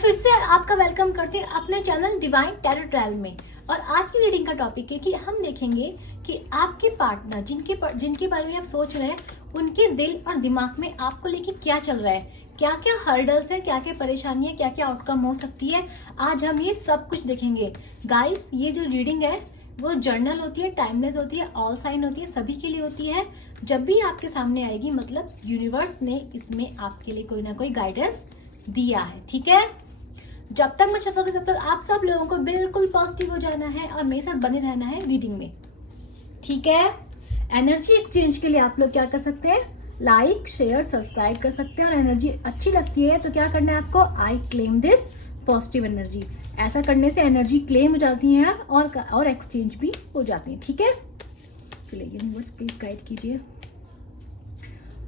फिर से आपका वेलकम करते हैं अपने चैनल डिवाइन टैरो ट्रायल में। और आज की रीडिंग का टॉपिक है कि हम देखेंगे कि आपके पार्टनर जिनके बारे में आप सोच रहे हैं उनके दिल और दिमाग में आपको लेके क्या चल रहा है, क्या क्या हर्डल्स है, क्या क्या परेशानी है, क्या क्या आउटकम हो सकती है। आज हम ये सब कुछ देखेंगे गाइस। ये जो रीडिंग है वो जर्नल होती है, टाइमलेस होती है, ऑल साइन होती है, सभी के लिए होती है। जब भी आपके सामने आएगी मतलब यूनिवर्स ने इसमें आपके लिए कोई ना कोई गाइडेंस दिया है, ठीक है। जब तक मैं सफर करूं तब तक आप सब लोगों को बिल्कुल पॉजिटिव हो जाना है और मेरे साथ बने रहना है रीडिंग में, ठीक है। एनर्जी एक्सचेंज के लिए आप लोग क्या कर सकते हैं, लाइक शेयर सब्सक्राइब कर सकते हैं। और एनर्जी अच्छी लगती है तो क्या करना है आपको, I claim this positive energy. ऐसा करने से एनर्जी क्लेम हो जाती है और एक्सचेंज भी हो जाती है, ठीक है। चलिए यूनिवर्स प्लीज गाइड कीजिए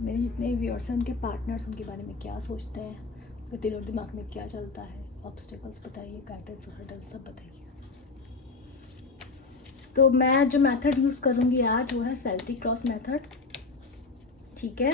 मेरे जितने व्यूअर्स हैं उनके पार्टनर्स उनके बारे में क्या सोचते हैं, उनके दिल और दिमाग में क्या चलता है। ऑब्स्टेकल्स बताइए, गाइडेंस हर्डल्स सब बताइए। तो मैं जो मेथड यूज करूंगी आज वो है सेल्टिक क्रॉस मेथड, ठीक है।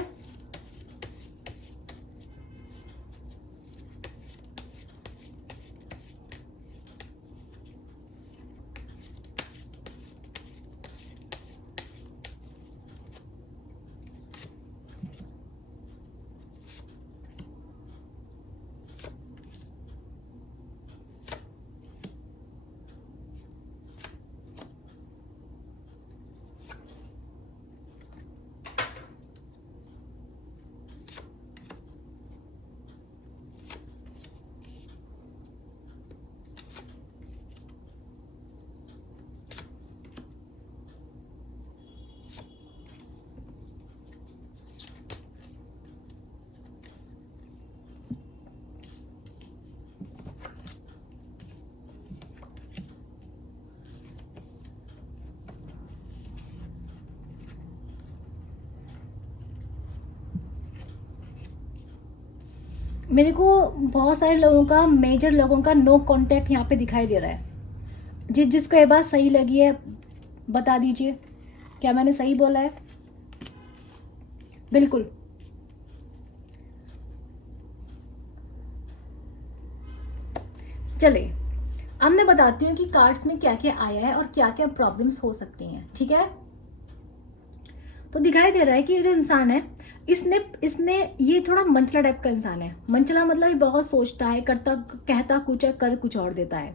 मेरे को बहुत सारे लोगों का, मेजर लोगों का नो कांटेक्ट यहाँ पे दिखाई दे रहा है। जिसको ये बात सही लगी है बता दीजिए, क्या मैंने सही बोला है? बिल्कुल। चलिए अब मैं बताती हूँ कि कार्ड्स में क्या क्या आया है और क्या क्या प्रॉब्लम्स हो सकती हैं, ठीक है। तो दिखाई दे रहा है कि ये जो इंसान है इसने इसने ये थोड़ा मंचला टाइप का इंसान है। मंचला मतलब ये बहुत सोचता है, करता कहता कुछ है, कर कुछ और देता है।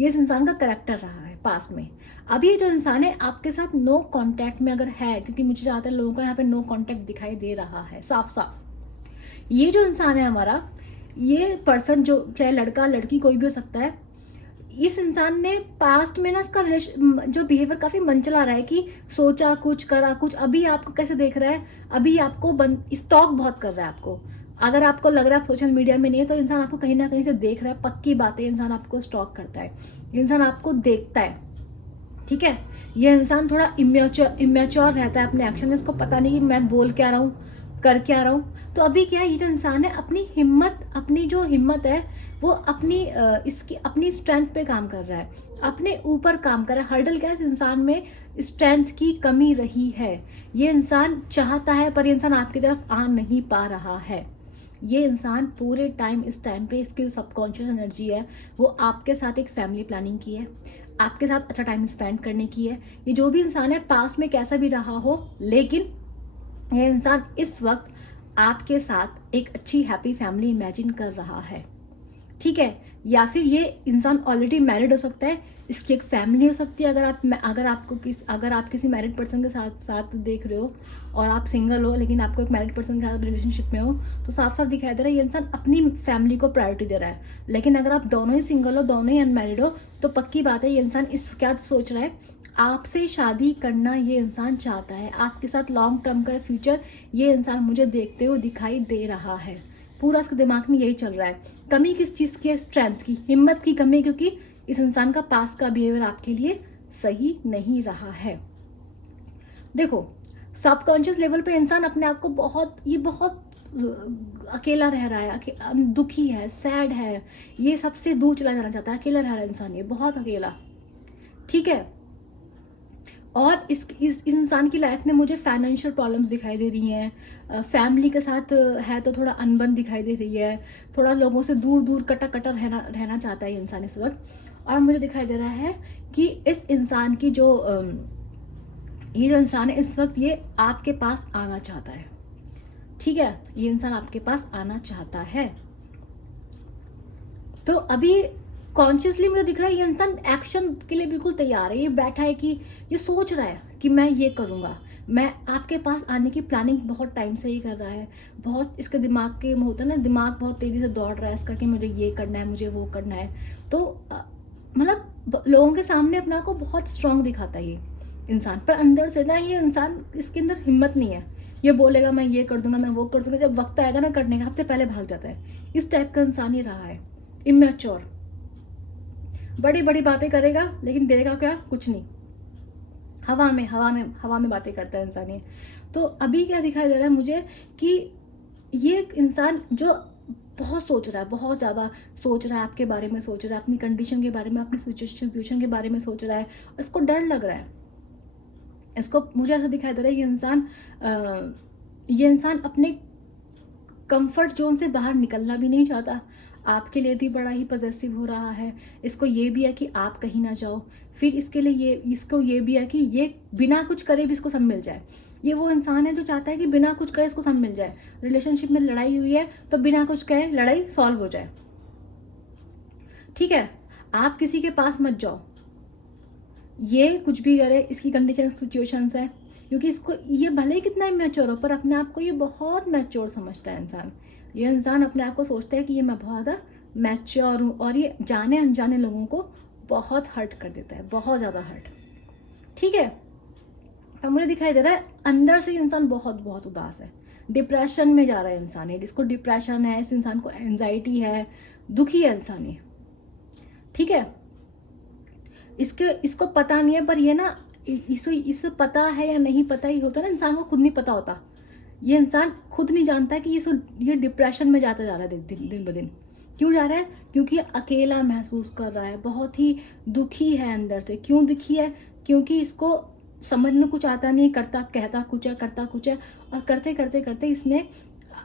ये इस इंसान का करेक्टर रहा है पास्ट में। अब ये जो इंसान है आपके साथ नो कांटेक्ट में अगर है, क्योंकि मुझे ज्यादातर लोगों का यहाँ पे नो कांटेक्ट दिखाई दे रहा है साफ साफ। ये जो इंसान है हमारा, ये पर्सन जो चाहे लड़का लड़की कोई भी हो सकता है, इस इंसान ने पास्ट में ना इसका जो बिहेवियर काफी मंचला रहा है कि सोचा कुछ करा कुछ। अभी आपको कैसे देख रहा है, अभी आपको स्टॉक बहुत कर रहा है आपको। अगर आपको लग रहा है सोशल मीडिया में नहीं है तो इंसान आपको कहीं ना कहीं से देख रहा है, पक्की बात है। इंसान आपको स्टॉक करता है, इंसान आपको देखता है, ठीक है। ये इंसान थोड़ा इमेच्योर रहता है अपने एक्शन में, इसको पता नहीं कि मैं बोल क्या रहा हूँ, कर क्या रहा हूँ। तो अभी क्या है, ये जो इंसान है अपनी जो हिम्मत है वो अपनी स्ट्रेंथ पे काम कर रहा है, अपने ऊपर काम कर रहा है। हर्डल क्या है, इस इंसान में स्ट्रेंथ की कमी रही है। ये इंसान चाहता है पर ये इंसान आपकी तरफ आ नहीं पा रहा है। ये इंसान पूरे टाइम इस टाइम पे इसकी सबकॉन्शियस एनर्जी है वो आपके साथ एक फैमिली प्लानिंग की है, आपके साथ अच्छा टाइम स्पेंड करने की है। ये जो भी इंसान है पास्ट में कैसा भी रहा हो, लेकिन ये इंसान इस वक्त आपके साथ एक अच्छी हैप्पी फैमिली इमेजिन कर रहा है, ठीक है। या फिर ये इंसान ऑलरेडी मैरिड हो सकता है, इसकी एक फैमिली हो सकती है। अगर आप किसी मैरिड पर्सन के साथ देख रहे हो और आप सिंगल हो लेकिन आपको एक मैरिड पर्सन के साथ रिलेशनशिप में हो, तो साफ साफ दिखाई दे रहा है ये इंसान अपनी फैमिली को प्रायोरिटी दे रहा है। लेकिन अगर आप दोनों ही सिंगल हो, दोनों ही अनमैरिड हो, तो पक्की बात है ये इंसान क्या सोच रहा है, आपसे शादी करना ये इंसान चाहता है, आपके साथ लॉन्ग टर्म का फ्यूचर ये इंसान मुझे देखते हुए दिखाई दे रहा है। पूरा इसके दिमाग में यही चल रहा है। कमी किस चीज की है, स्ट्रेंथ की, हिम्मत की कमी, क्योंकि इस इंसान का पास्ट का बिहेवियर आपके लिए सही नहीं रहा है। देखो सबकॉन्शियस लेवल पे इंसान अपने आप को बहुत अकेला रह रहा है, दुखी है, सैड है, ये सबसे दूर चला जाना चाहता है, अकेला रह रहा है इंसान, ये बहुत अकेला, ठीक है। और इस इंसान की लाइफ में मुझे फाइनेंशियल प्रॉब्लम्स दिखाई दे रही हैं, फैमिली के साथ है तो थोड़ा अनबन दिखाई दे रही है, थोड़ा लोगों से दूर दूर कटा कटा रहना चाहता है ये इंसान इस वक्त। और मुझे दिखाई दे रहा है कि इस इंसान की ये जो इंसान है इस वक्त ये आपके पास आना चाहता है, ठीक है, ये इंसान आपके पास आना चाहता है। तो अभी कॉन्शियसली मुझे दिख रहा है ये इंसान एक्शन के लिए बिल्कुल तैयार है, ये बैठा है कि ये सोच रहा है कि मैं ये करूंगा, मैं आपके पास आने की प्लानिंग बहुत टाइम से ही कर रहा है, बहुत इसके दिमाग के में होता है ना, दिमाग बहुत तेजी से दौड़ रहा है इसका कि मुझे ये करना है, मुझे वो करना है। तो मतलब लोगों के सामने अपना को बहुत स्ट्रांग दिखाता है ये इंसान, पर अंदर से ना ये इंसान, इसके अंदर हिम्मत नहीं है, ये बोलेगा मैं ये कर दूंगा, मैं वो कर दूंगा, जब वक्त आएगा ना करने का सबसे पहले भाग जाता है। इस टाइप का इंसान ही रहा है, इमेच्योर, बड़ी बड़ी बातें करेगा लेकिन देगा क्या, कुछ नहीं, हवा में बातें करता है इंसान ये। तो अभी क्या दिखाई दे रहा है मुझे कि ये इंसान जो बहुत सोच रहा है, बहुत ज्यादा सोच रहा है, आपके बारे में सोच रहा है, अपनी कंडीशन के बारे में, अपनी सिचुएशन के बारे में सोच रहा है, और इसको डर लग रहा है। इसको मुझे ऐसा दिखाई दे रहा है ये इंसान अपने कंफर्ट जोन से बाहर निकलना भी नहीं चाहता, आपके लिए भी बड़ा ही पॉजेसिव हो रहा है। इसको ये भी है कि आप कहीं ना जाओ, फिर इसके लिए इसको ये भी है कि ये बिना कुछ करे भी इसको सब मिल जाए। ये वो इंसान है जो चाहता है कि बिना कुछ करे इसको सब मिल जाए। रिलेशनशिप में लड़ाई हुई है तो बिना कुछ कहे लड़ाई सॉल्व हो जाए, ठीक है, आप किसी के पास मत जाओ, ये कुछ भी करे, इसकी कंडीशन सिचुएशंस है, क्योंकि इसको ये भले ही कितना मैच्योर हो पर अपने आप को ये बहुत मैच्योर समझता है इंसान। ये इंसान अपने आप को सोचता है कि ये मैं बहुत ज़्यादा मैच्योर हूँ, और ये जाने अनजाने लोगों को बहुत हर्ट कर देता है, बहुत ज़्यादा हर्ट, ठीक है। तो मुझे दिखाई दे रहा है अंदर से इंसान बहुत बहुत उदास है, डिप्रेशन में जा रहा है इंसान, है जिसको डिप्रेशन है, इस इंसान को एंजाइटी है, दुखी है इंसान ये, ठीक है। इसको पता नहीं है, पर ये ना इसे पता है या नहीं पता ही होता ना, इंसान को खुद नहीं पता होता, ये इंसान खुद नहीं जानता कि ये डिप्रेशन में जाता जा रहा है दिन ब दिन। क्यों जा रहा है? क्योंकि अकेला महसूस कर रहा है, बहुत ही दुखी है अंदर से। क्यों दुखी है? क्योंकि इसको समझ में कुछ आता नहीं, कहता कुछ है, करता कुछ है, और करते करते करते इसने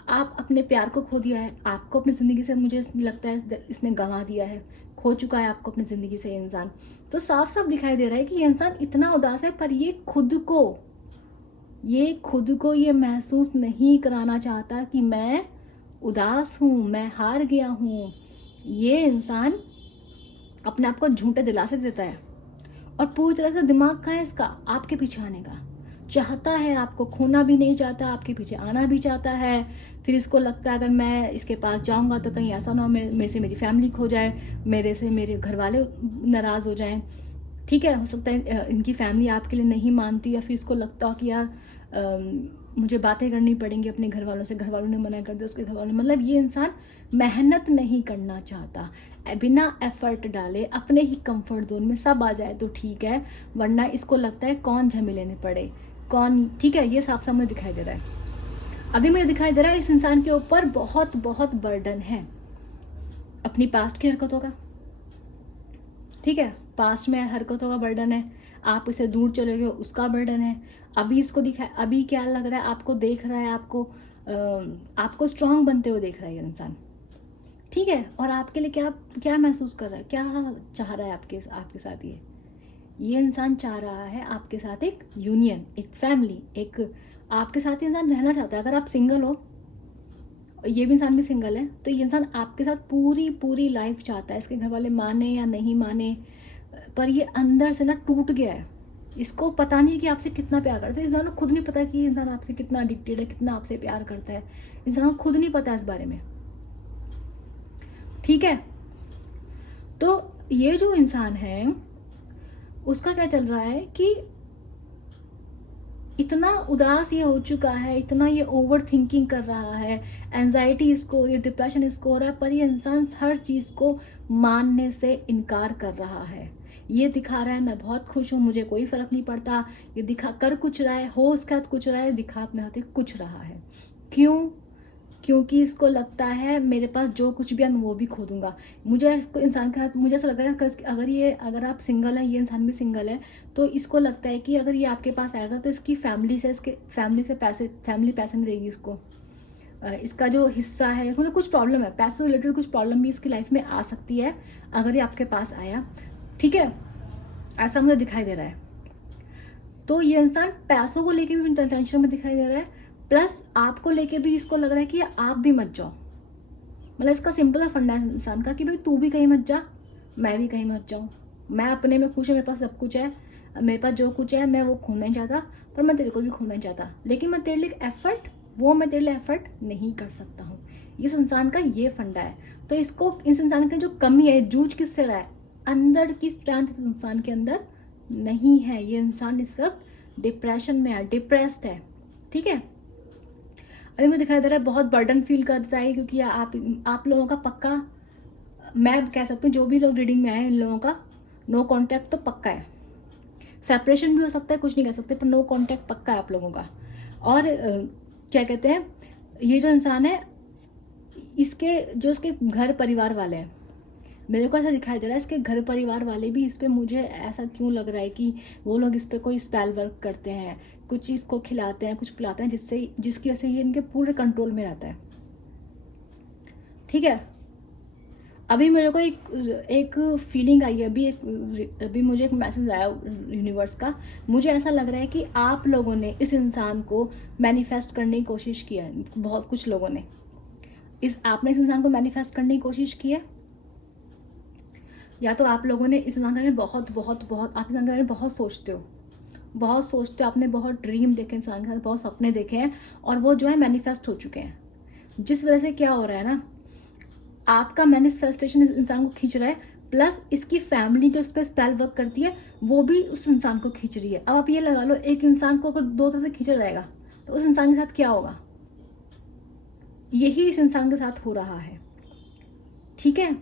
आप अपने प्यार को खो दिया है, आपको अपनी जिंदगी से मुझे लगता है इसने गंवा दिया है, खो चुका है आपको अपनी जिंदगी से ये इंसान। तो साफ साफ दिखाई दे रहा है कि ये इंसान इतना उदास है, पर ये खुद को ये महसूस नहीं कराना चाहता कि मैं उदास हूं, मैं हार गया हूं। ये इंसान अपने आप को झूठे दिलासे देता है, और पूरी तरह से दिमाग का है इसका आपके पीछे आने का, चाहता है आपको खोना भी नहीं चाहता, आपके पीछे आना भी चाहता है। फिर इसको लगता है अगर मैं इसके पास जाऊंगा तो कहीं ऐसा ना हो मेरे से मेरी फैमिली खो जाए, मेरे से मेरे घर वाले नाराज हो जाएं, ठीक है। हो सकता है इनकी फैमिली आपके लिए नहीं मानती, या फिर इसको लगता हो कि यार मुझे बातें करनी पड़ेंगी अपने घर वालों से, घर वालों ने मना कर दिया, उसके घर वालों ने, मतलब ये इंसान मेहनत नहीं करना चाहता, बिना एफर्ट डाले अपने ही कंफर्ट जोन में सब आ जाए तो ठीक है, वरना इसको लगता है कौन झमेलेने पड़े, कौन, ठीक है। ये साफ साफ मुझे दिखाई दे रहा है, अभी मुझे दिखाई दे रहा है इस इंसान के ऊपर बहुत बहुत बर्डन है अपनी पास्ट की हरकतों का, ठीक है। पास्ट में हरकतों का बर्डन है, आप इसे दूर चले गए उसका बर्डन है। अभी इसको अभी क्या लग रहा है, आपको देख रहा है, आपको स्ट्रांग बनते हुए देख रहा है ये इंसान, ठीक है। और आपके लिए क्या क्या महसूस कर रहा है, क्या चाह रहा है आपके साथ ये इंसान चाह रहा है आपके साथ एक यूनियन, एक फैमिली, एक आपके साथ इंसान रहना चाहता है। अगर आप सिंगल हो, ये भी इंसान भी सिंगल है, तो ये इंसान आपके साथ पूरी लाइफ चाहता है। इसके घर वाले माने या नहीं माने, पर ये अंदर से ना टूट गया है, इसको पता नहीं कि आपसे कितना प्यार करता है। इंसान को खुद नहीं पता कि इंसान आपसे कितना एडिक्टेड है, कितना आपसे प्यार करता है, इंसान को खुद नहीं पता इस बारे में, ठीक है। तो ये जो इंसान है उसका क्या चल रहा है कि इतना उदास ये हो चुका है, इतना ये ओवर थिंकिंग कर रहा है, एंजाइटी इसको, ये डिप्रेशन इसको हो रहा है, पर ये इंसान हर चीज को मानने से इनकार कर रहा है। ये दिखा रहा है मैं बहुत खुश हूँ, मुझे कोई फर्क नहीं पड़ता, ये दिखा कर कुछ रहा है, हो उसके साथ कुछ रहा है, दिखा अपने हाथ कुछ रहा है। क्यों? क्योंकि इसको लगता है मेरे पास जो कुछ भी है मैं वो भी खो दूंगा। मुझे इसको इंसान का मुझे ऐसा लग रहा है कि अगर आप सिंगल है, ये इंसान भी सिंगल है, तो इसको लगता है कि अगर ये आपके पास आएगा तो इसकी फैमिली से फैमिली पैसे नहीं देगी इसको। इसका जो हिस्सा है, मतलब कुछ प्रॉब्लम है, पैसे से रिलेटेड कुछ प्रॉब्लम भी इसकी लाइफ में आ सकती है अगर ये आपके पास आया। ठीक है, ऐसा मुझे दिखाई दे रहा है। तो ये इंसान पैसों को लेके भी टेंशन में दिखाई दे रहा है, प्लस आपको लेके भी इसको लग रहा है कि आप भी मत जाओ। मतलब इसका सिंपल सा फंडा है इंसान का कि भाई तू भी कहीं मत जा, मैं भी कहीं मत जाऊँ। मैं अपने में खुश है, मेरे पास सब कुछ है, मेरे पास जो कुछ है मैं वो खोना नहीं चाहता, पर मैं तेरे को भी खोना नहीं चाहता, लेकिन मैं तेरे लिए एफर्ट नहीं कर सकता हूँ। इस इंसान का ये फंडा है। तो इस इंसान की जो कमी है, जूझ किससे रहा है, अंदर की स्ट्रेंथ इस इंसान के अंदर नहीं है। ये इंसान इस वक्त डिप्रेशन में है, डिप्रेस्ड है। ठीक है, अभी मुझे दिखाई दे रहा है बहुत बर्डन फील करता है, क्योंकि आप लोगों का पक्का, मैं कह सकती हूँ जो भी लोग रीडिंग में आए इन लोगों का नो कांटेक्ट तो पक्का है। सेपरेशन भी हो सकता है, कुछ नहीं कह सकते, पर नो कांटेक्ट पक्का है आप लोगों का। और क्या कहते हैं, ये जो इंसान है, इसके घर परिवार वाले हैं, मेरे को ऐसा दिखाई दे रहा है इसके घर परिवार वाले भी इस पे, मुझे ऐसा क्यों लग रहा है कि वो लोग इस पे कोई स्पेल वर्क करते हैं, कुछ चीज़ को खिलाते हैं, कुछ पिलाते हैं, जिसकी वजह से ये इनके पूरे कंट्रोल में रहता है। ठीक है, अभी मेरे को एक फीलिंग आई है, अभी मुझे एक मैसेज आया यूनिवर्स का। मुझे ऐसा लग रहा है कि आप लोगों ने इस इंसान को मैनिफेस्ट करने की कोशिश किया है, बहुत कुछ लोगों ने आपने इस इंसान को मैनिफेस्ट करने की कोशिश की है, या तो आप लोगों ने इस इंसान के बारे में बहुत आप इस इंसान के बारे में बहुत सोचते हो, आपने बहुत ड्रीम देखे इंसान के साथ, बहुत सपने देखे हैं, और वो जो है मैनिफेस्ट हो चुके हैं। जिस वजह से क्या हो रहा है ना, आपका मैनिफेस्टेशन इस इंसान को खींच रहा है, प्लस इसकी फैमिली जो इस पर स्पेल वर्क करती है वो भी उस इंसान को खींच रही है। अब आप ये लगा लो, एक इंसान को अगर दो तरफ से खींचा जाएगा तो उस इंसान के साथ क्या होगा, यही इस इंसान के साथ हो रहा है। ठीक है,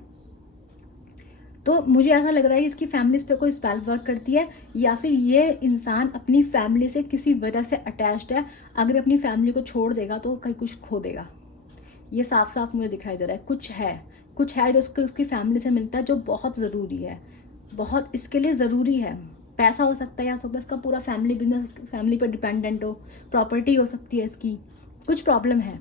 तो मुझे ऐसा लग रहा है कि इसकी फैमिली इस पर कोई स्पेल वर्क करती है, या फिर ये इंसान अपनी फैमिली से किसी वजह से अटैच्ड है। अगर अपनी फैमिली को छोड़ देगा तो कहीं कुछ खो देगा, ये साफ साफ मुझे दिखाई दे रहा है। कुछ है जो उसकी फैमिली से मिलता है, जो बहुत ज़रूरी है, बहुत इसके लिए ज़रूरी है। पैसा हो सकता है, या सकता है इसका पूरा फैमिली बिजनेस फैमिली पर डिपेंडेंट हो, प्रॉपर्टी हो सकती है इसकी, कुछ प्रॉब्लम है,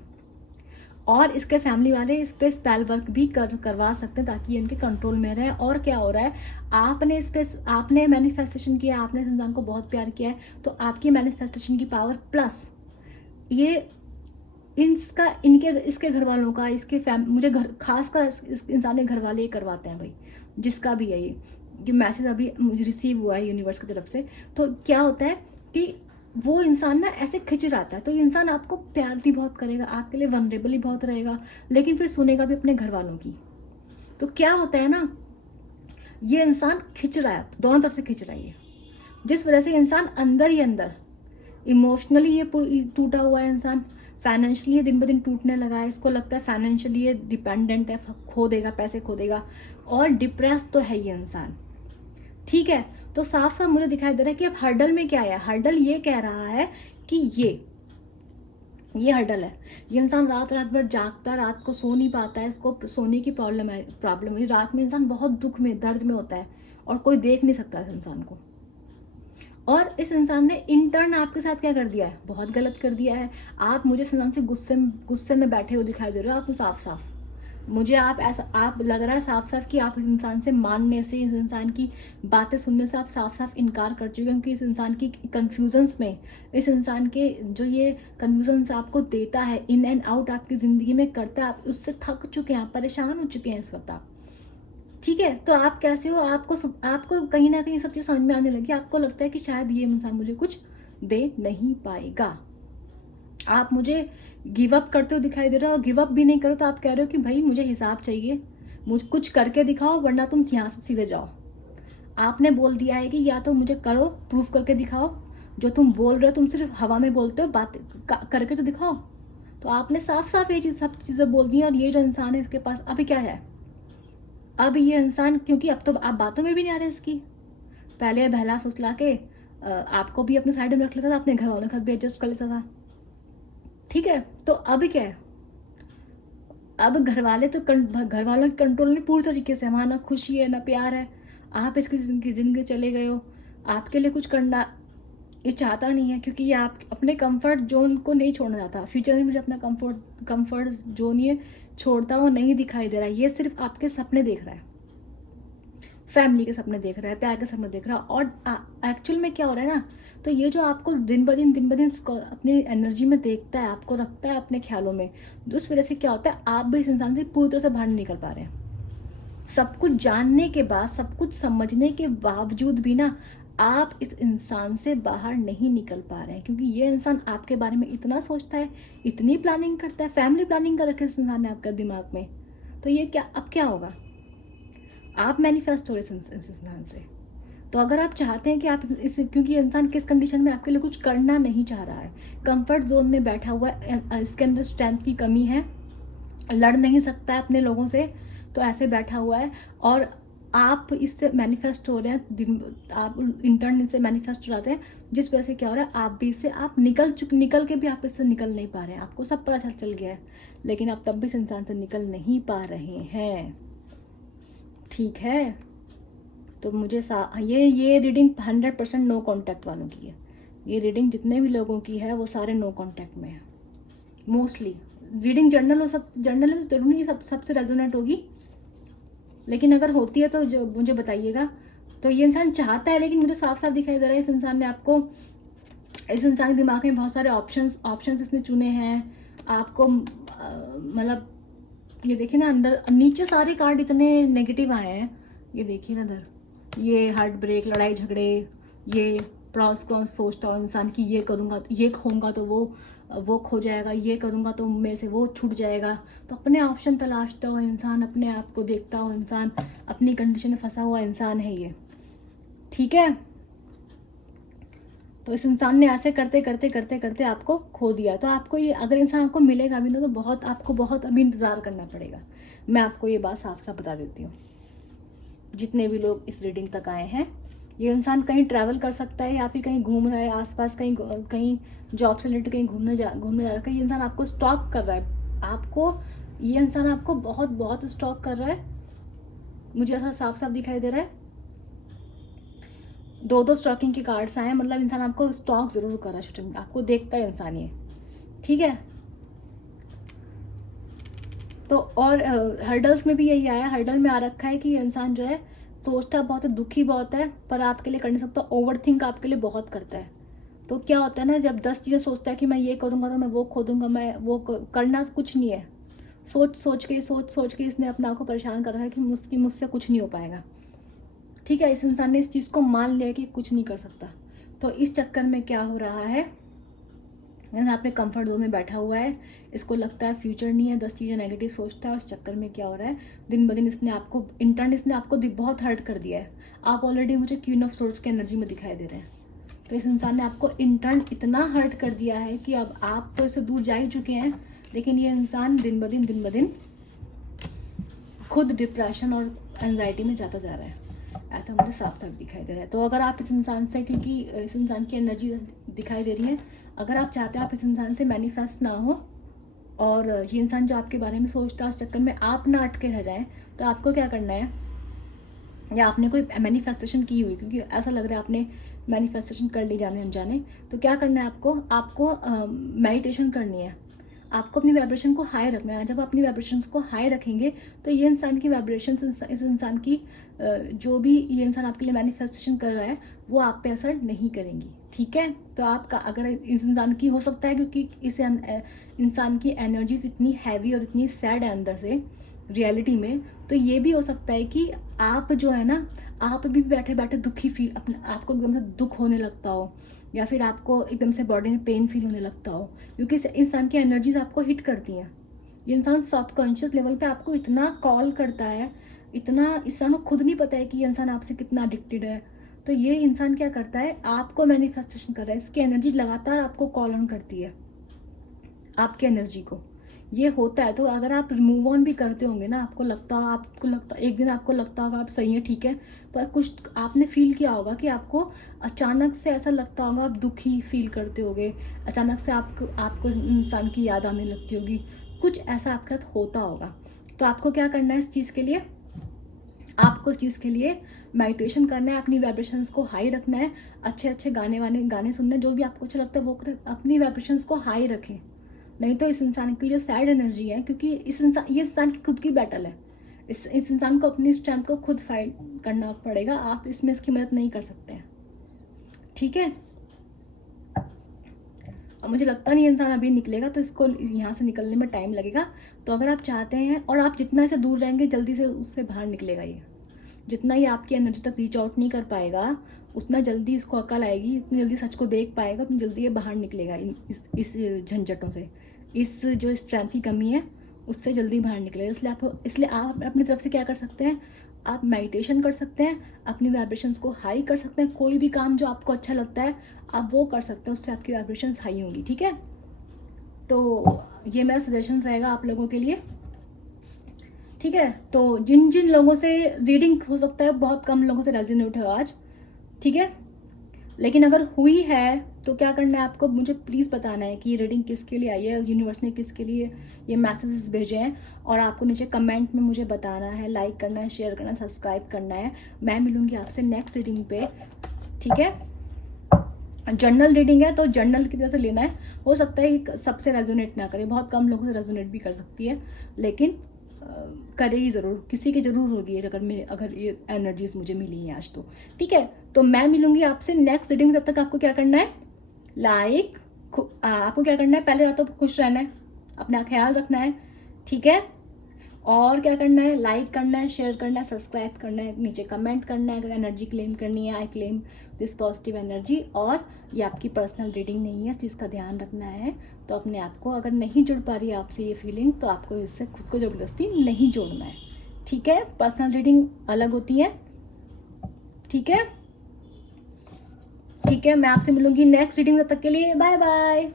और इसके फैमिली वाले इस पे स्पेल वर्क भी करवा सकते हैं ताकि इनके कंट्रोल में रहे। और क्या हो रहा है, आपने मैनिफेस्टेशन किया, आपने इस इंसान को बहुत प्यार किया है, तो आपकी मैनिफेस्टेशन की पावर प्लस ये इसके घर वालों का, मुझे खासकर इस इंसान के घर वाले ये करवाते हैं भाई, जिसका भी है ये मैसेज अभी मुझे रिसीव हुआ है यूनिवर्स की तरफ से। तो क्या होता है कि वो इंसान ना ऐसे खिंच जाता है, तो ये इंसान आपको प्यार भी बहुत करेगा, आपके लिए वनरेबल ही बहुत रहेगा, लेकिन फिर सुनेगा भी अपने घर वालों की। तो क्या होता है ना, ये इंसान खिंच रहा है, दोनों तरफ से खिंच रहा है, जिस वजह से इंसान अंदर ही अंदर इमोशनली ये टूटा हुआ है इंसान, फाइनेंशियली दिन ब दिन टूटने लगा है, इसको लगता है फाइनेंशियली ये डिपेंडेंट है, खो देगा, पैसे खो देगा, और डिप्रेस तो है ये इंसान। ठीक है, तो साफ साफ मुझे दिखाई दे रहा है कि अब हर्डल में क्या है, हर्डल ये कह रहा है कि ये हर्डल है। ये इंसान रात भर जागता है, रात को सो नहीं पाता है, इसको सोने की प्रॉब्लम है, रात में इंसान बहुत दुख में, दर्द में होता है, और कोई देख नहीं सकता इस इंसान को। और इस इंसान ने इंटर्न आपके साथ क्या कर दिया है, बहुत गलत कर दिया है। आप मुझे इस इंसान से गुस्से में बैठे हुए दिखाई दे रहे हो, आपको साफ साफ मुझे आप लग रहा है साफ साफ कि आप इस इंसान से मानने से, इस इंसान की बातें सुनने से आप साफ साफ इनकार कर चुके हैं, क्योंकि इस इंसान की कंफ्यूजन्स में, इस इंसान के जो ये कंफ्यूजन्स आपको देता है, इन एंड आउट आपकी ज़िंदगी में करता है, आप उससे थक चुके हैं, आप परेशान हो चुके हैं इस वक्त आप। ठीक है, तो आप कैसे हो, आपको कहीं ना कहीं सब चीज़ समझ में आने लगी, आपको लगता है कि शायद ये इंसान मुझे कुछ दे नहीं पाएगा। आप मुझे गिव अप करते हो दिखाई दे रहा है, और गिव अप भी नहीं करो तो आप कह रहे हो कि भाई मुझे हिसाब चाहिए, मुझे कुछ करके दिखाओ, वरना तुम यहाँ से सीधे जाओ। आपने बोल दिया है कि या तो मुझे करो, प्रूफ करके दिखाओ, जो तुम बोल रहे हो तुम सिर्फ हवा में बोलते हो, बात करके तो दिखाओ। तो आपने साफ साफ ये सब चीज़ें बोल दी, और ये जो इंसान है इसके पास अभी क्या है, अब ये इंसान, क्योंकि अब तो आप बातों में भी नहीं आ रहे इसकी, पहले बहला फुसला के आपको भी अपने साइड में रख लेता था, अपने घर वालों के साथ भी एडजस्ट कर लेता था। ठीक है, तो अब क्या है, अब घर वाले तो घर वालों के कंट्रोल में पूरी तरीके से, वहाँ ना खुशी है ना प्यार है, आप इसकी ज़िंदगी चले गए हो, आपके लिए कुछ करना ये चाहता नहीं है, क्योंकि ये आप अपने कंफर्ट जोन को नहीं छोड़ना चाहता। फ्यूचर में मुझे अपना कंफर्ट जोन ये छोड़ता हुआ नहीं दिखाई दे रहा है, ये सिर्फ आपके सपने देख रहा है, फैमिली के सपने देख रहा है, प्यार के सपने देख रहा है। और एक्चुअल में क्या हो रहा है ना, तो ये जो आपको दिन ब दिन अपनी एनर्जी में देखता है, आपको रखता है अपने ख्यालों में, उस वजह से क्या होता है, आप भी इस इंसान से पूरी तरह से बाहर नहीं निकल पा रहे हैं। सब कुछ जानने के बाद, सब कुछ समझने के बावजूद भी ना, आप इस इंसान से बाहर नहीं निकल पा रहे हैं, क्योंकि ये इंसान आपके बारे में इतना सोचता है, इतनी प्लानिंग करता है, फैमिली प्लानिंग कर रखी है इस इंसान ने आपका दिमाग में। तो ये क्या, अब क्या होगा, आप मैनिफेस्ट हो रहे इस इंसान से। तो अगर आप चाहते हैं कि आप इस, क्योंकि इंसान किस कंडीशन में आपके लिए कुछ करना नहीं चाह रहा है, कंफर्ट जोन में बैठा हुआ है, इसके अंदर स्ट्रेंथ की कमी है, लड़ नहीं सकता है अपने लोगों से, तो ऐसे बैठा हुआ है। और आप इससे मैनिफेस्ट हो रहे हैं, आप इंटर्न से मैनिफेस्ट हो जाते हैं, जिस वजह से क्या हो रहा है, आप भी इससे आप निकल के भी आप इससे निकल नहीं पा रहे हैं। आपको सब पता चल गया है, लेकिन आप तब भी इस इंसान से निकल नहीं पा रहे हैं, ठीक है। तो मुझे ये रीडिंग 100% नो कॉन्टैक्ट वालों की है। ये रीडिंग जितने भी लोगों की है वो सारे नो कॉन्टैक्ट में है मोस्टली। रीडिंग जर्नल में जरूर नहीं सबसे रेजोनेट होगी, लेकिन अगर होती है तो जो मुझे बताइएगा। तो ये इंसान चाहता है, लेकिन मुझे साफ साफ दिखाई दे रहा है इस इंसान ने आपको, इस इंसान के दिमाग में बहुत सारे ऑप्शंस इसने चुने हैं आपको। मतलब ये देखिए ना, अंदर नीचे सारे कार्ड इतने नेगेटिव आए हैं, ये देखिए ना इधर, ये हार्ट ब्रेक, लड़ाई झगड़े, ये प्रॉस कॉन्स सोचता हो इंसान की, ये करूँगा, ये खोऊंगा तो वो खो जाएगा, ये करूँगा तो मेरे से वो छूट जाएगा। तो अपने ऑप्शन तलाशता हो इंसान, अपने आप को देखता हो इंसान, अपनी कंडीशन में फंसा हुआ इंसान है ये, ठीक है। तो इस इंसान ने ऐसे करते करते करते करते आपको खो दिया। तो आपको ये, अगर इंसान आपको मिलेगा भी ना, तो आपको बहुत अभी इंतज़ार करना पड़ेगा। मैं आपको ये बात साफ साफ बता देती हूँ। जितने भी लोग इस रीडिंग तक आए हैं, ये इंसान कहीं ट्रैवल कर सकता है, या फिर कहीं घूम रहा है आसपास, कहीं जॉब से रिलेटेड कहीं घूमने जा रहा है। ये इंसान आपको स्टॉक कर रहा है, ये इंसान आपको बहुत बहुत स्टॉक कर रहा है, मुझे ऐसा साफ साफ दिखाई दे रहा है। 2 स्टॉकिंग के कार्ड्स आए हैं, मतलब इंसान आपको स्टॉक जरूर कर रहा है, आपको देखता है इंसान ये, ठीक है। तो और हर्डल्स में भी यही आया, हर्डल में आ रखा है कि इंसान जो है सोचता बहुत है, दुखी बहुत है, पर आपके लिए कर नहीं सकता, ओवर थिंक आपके लिए बहुत करता है। तो क्या होता है ना, जब 10 चीज़ें सोचता है कि मैं ये करूँगा तो मैं वो खो दूंगा, मैं वो करना कुछ नहीं है, सोच सोच के इसने अपने आप को परेशान कर रखा है कि मुझसे कुछ नहीं हो पाएगा, ठीक है। इस इंसान ने इस चीज़ को मान लिया कि कुछ नहीं कर सकता। तो इस चक्कर में क्या हो रहा है, अपने कंफर्ट जोन में बैठा हुआ है, इसको लगता है फ्यूचर नहीं है, 10 चीज़ें नेगेटिव सोचता है। और इस चक्कर में क्या हो रहा है, दिन ब दिन इसने आपको बहुत हर्ट कर दिया है। आप ऑलरेडी मुझे क्वीन ऑफ सोर्ड्स की एनर्जी में दिखाई दे रहे हैं। तो इस इंसान ने आपको इंटर्न इतना हर्ट कर दिया है कि अब आप तो इससे दूर जा ही चुके हैं, लेकिन ये इंसान दिन ब दिन खुद डिप्रेशन और एंजाइटी में जाता जा रहा है, ऐसा मुझे साफ साफ दिखाई दे रहा है। तो अगर आप इस इंसान से, क्योंकि इस इंसान की एनर्जी दिखाई दे रही है, अगर आप चाहते हैं आप इस इंसान से मैनिफेस्ट ना हो, और ये इंसान जो आपके बारे में सोचता है उस चक्कर में आप ना अटके रह जाएं, तो आपको क्या करना है, या आपने कोई मैनिफेस्टेशन की हुई, क्योंकि ऐसा लग रहा है आपने मैनिफेस्टेशन कर ली जाने अनजाने, तो क्या करना है आपको मेडिटेशन करनी है, आपको अपनी वाइब्रेशन को हाई रखना है। जब अपनी वाइब्रेशंस को हाई रखेंगे तो ये इंसान की वाइब्रेशन, इस इंसान की जो भी ये इंसान आपके लिए मैनिफेस्टेशन कर रहा है वो आप पे असर नहीं करेंगी, ठीक है। तो आपका, अगर इस इंसान की, हो सकता है क्योंकि इस इंसान की एनर्जीज इतनी हैवी और इतनी सैड है अंदर से रियलिटी में, तो ये भी हो सकता है कि आप जो है ना, आप भी बैठे बैठे दुखी फील, आपको एकदम से दुख होने लगता हो, या फिर आपको एकदम से बॉडी में पेन फील होने लगता हो, क्योंकि इस इंसान की एनर्जीज आपको हिट करती हैं। ये इंसान सबकॉन्शियस लेवल पे आपको इतना कॉल करता है, इतना, इंसान को खुद नहीं पता है कि ये इंसान आपसे कितना एडिक्टेड है। तो ये इंसान क्या करता है, आपको मैनिफेस्टेशन कर रहा है, इसकी एनर्जी लगातार आपको कॉल ऑन करती है, आपकी एनर्जी को, ये होता है। तो अगर आप रिमूव ऑन भी करते होंगे ना, आपको लगता एक दिन आपको लगता होगा आप सही है, ठीक है, पर कुछ आपने फील किया होगा कि आपको अचानक से ऐसा लगता होगा, आप दुखी फील करते होगे, अचानक से आपको इंसान की याद आने लगती होगी, कुछ ऐसा आपके साथ होता होगा। तो आपको क्या करना है इस चीज़ के लिए, आपको इस चीज़ के लिए मेडिटेशन करना है, अपनी वाइब्रेशंस को हाई रखना है, अच्छे अच्छे गाने सुनने, जो भी आपको अच्छा लगता है वो करें, अपनी वाइब्रेशंस को हाई रखें। नहीं तो इस इंसान की जो सैड एनर्जी है, क्योंकि ये इंसान की खुद की बैटल है, इस इंसान को अपनी स्ट्रेंथ को खुद फाइट करना पड़ेगा, आप इसमें इसकी मदद नहीं कर सकते हैं, ठीक है। और मुझे लगता नहीं इंसान अभी निकलेगा, तो इसको यहाँ से निकलने में टाइम लगेगा। तो अगर आप चाहते हैं, और आप जितना इसे दूर रहेंगे जल्दी से उससे बाहर निकलेगा ये, जितना ये आपकी एनर्जी तक रीच आउट नहीं कर पाएगा, उतना जल्दी इसको अकल आएगी, उतनी जल्दी सच को देख पाएगा, उतनी जल्दी ये बाहर निकलेगा इस झंझटों से, इस जो स्ट्रेंथ की कमी है उससे जल्दी बाहर निकलेगा। इसलिए आप अपनी तरफ से क्या कर सकते हैं, आप मेडिटेशन कर सकते हैं, अपनी वाइब्रेशंस को हाई कर सकते हैं, कोई भी काम जो आपको अच्छा लगता है आप वो कर सकते हैं, उससे आपकी वाइब्रेशंस हाई होंगी, ठीक है। तो ये मेरा सजेशन रहेगा आप लोगों के लिए, ठीक है। तो जिन जिन लोगों से रीडिंग हो सकता है बहुत कम लोगों से रेजोनेट हो आज, ठीक है, लेकिन अगर हुई है तो क्या करना है आपको, मुझे प्लीज़ बताना है कि ये रीडिंग किसके लिए आई है, यूनिवर्स ने किसके लिए ये मैसेजेस भेजे हैं, और आपको नीचे कमेंट में मुझे बताना है, लाइक करना है, शेयर करना है, सब्सक्राइब करना है। मैं मिलूंगी आपसे नेक्स्ट रीडिंग पे, ठीक है। जर्नल रीडिंग है तो जर्नल की तरह से लेना है, हो सकता है कि सबसे रेजोनेट ना करे, बहुत कम लोगों से रेजोनेट भी कर सकती है, लेकिन करेगी ज़रूर, किसी की ज़रूर होगी अगर ये एनर्जीज मुझे मिली हैं आज तो, ठीक है। तो मैं मिलूंगी आपसे नेक्स्ट रीडिंग, तब तक आपको क्या करना है, आपको क्या करना है, पहले तो खुश रहना है, अपना ख्याल रखना है, ठीक है, और क्या करना है, लाइक करना है, शेयर करना है, सब्सक्राइब करना है, नीचे कमेंट करना है, अगर एनर्जी क्लेम करनी है, I claim this positive energy. और ये आपकी पर्सनल रीडिंग नहीं है, इस चीज़ का ध्यान रखना है। तो अपने आप को अगर नहीं जुड़ पा रही है आपसे ये फीलिंग, तो आपको इससे खुद को ज़बरदस्ती नहीं जोड़ना है, ठीक है। पर्सनल रीडिंग अलग होती है, ठीक है, ठीक है। मैं आपसे मिलूंगी नेक्स्ट रीडिंग, तब तक के लिए बाय बाय।